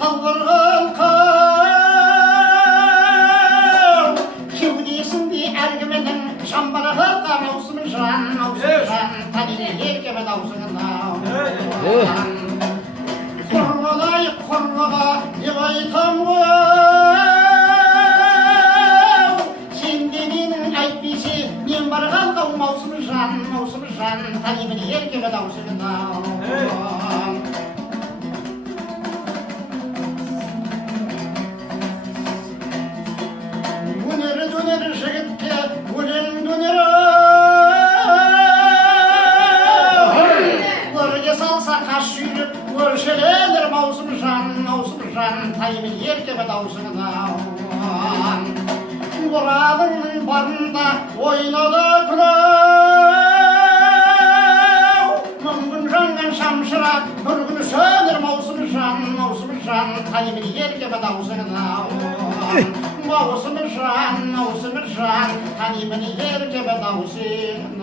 талғырғыл кеудесінде әлгіменің шамбарға маусым жан таниды еркеме даусыңын құрғылай құрғыға деп айтам ғой сенде менің әйтпесе мен барған маусым жан танимын еркеме даусыңын өнер жігітке өлең өнері өрге салса қас жүйрік өршеленер маусым жан таймын еркеме даусыңын мұрадыңның барында ойнады күләу мүмкін жанған шамшырақ бір күн сөнер маусым жан таймын еркеме даусыңын маусым жан танимын еркеме даусыңын